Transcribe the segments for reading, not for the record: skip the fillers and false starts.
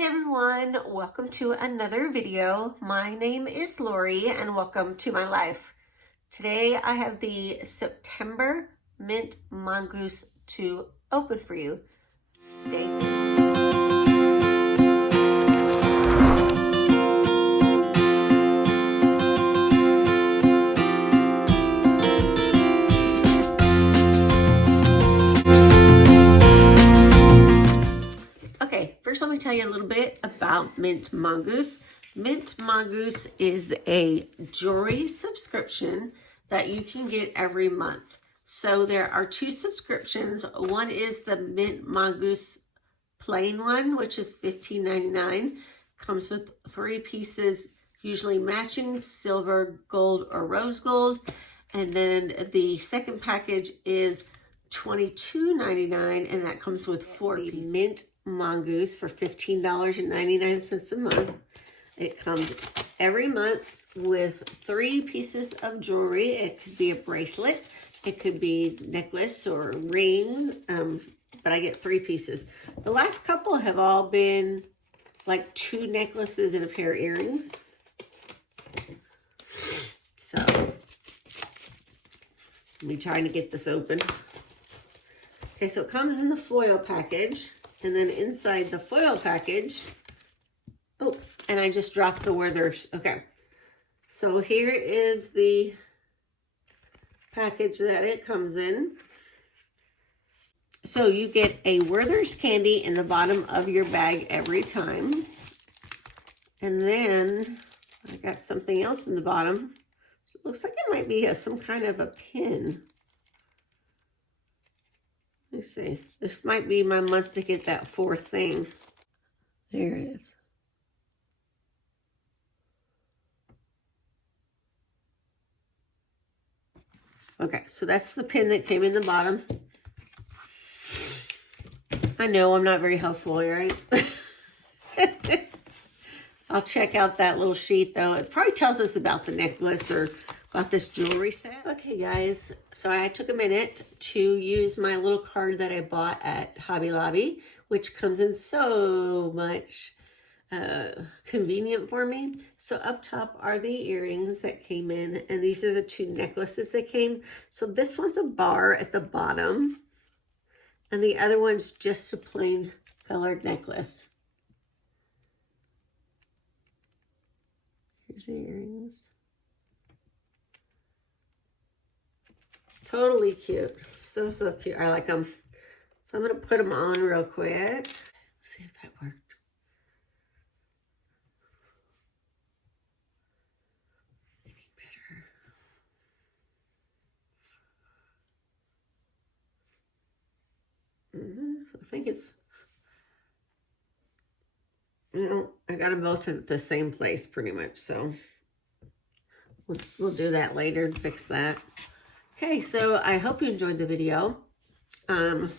Hi everyone, welcome to another video. My name is Lori and welcome to my life. Today I have the September Mint Mongoose to open for you. Stay tuned. First, let me tell you a little bit about Mint Mongoose. Mint Mongoose is a jewelry subscription that you can get every month. So there are two subscriptions. One is the Mint Mongoose plain one, which is $15.99. Comes with 3 pieces, usually matching silver, gold, or rose gold. And then the second package is $22.99, and that comes with 4 pieces. Mint Mongoose for $15.99 a month. It comes every month with 3 pieces of jewelry. It could be a bracelet, it could be necklace or ring, but I get 3 pieces. The last couple have all been like 2 necklaces and a pair of earrings. So let me try to get this open. Okay, so it comes in the foil package, and then inside the foil package, oh, and I just dropped the Werther's. Okay, so here is the package that it comes in. So you get a Werther's candy in the bottom of your bag every time. And then I got something else in the bottom. It looks like it might be some kind of a pin. Let me see. This might be my month to get that 4th thing. There it is. Okay, so that's the pin that came in the bottom. I know I'm not very helpful, right? I'll check out that little sheet though. It probably tells us about the necklace or about this jewelry set. Okay guys, so I took a minute to use my little card that I bought at Hobby Lobby, which comes in so much convenient for me. So up top are the earrings that came in, and these are the 2 necklaces that came. So this one's a bar at the bottom, and the other one's just a plain colored necklace. Here's the earrings. Totally cute. So cute. I like them. So I'm going to put them on real quick. Let's see if that worked. Maybe better. I think it's, I got them both at the same place pretty much. So we'll do that later and fix that. Okay, so I hope you enjoyed the video. If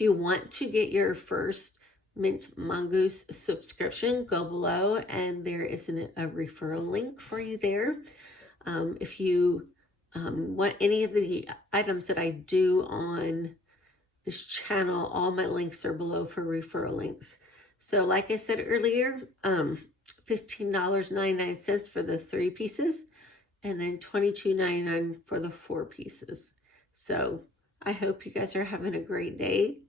you want to get your first Mint Mongoose subscription, go below and there is a referral link for you there. If you want any of the items that I do on this channel, all my links are below for referral links. So like I said earlier, $15.99 for the 3 pieces. And then $22.99 for the 4 pieces. So I hope you guys are having a great day,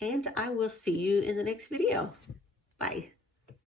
and I will see you in the next video. Bye.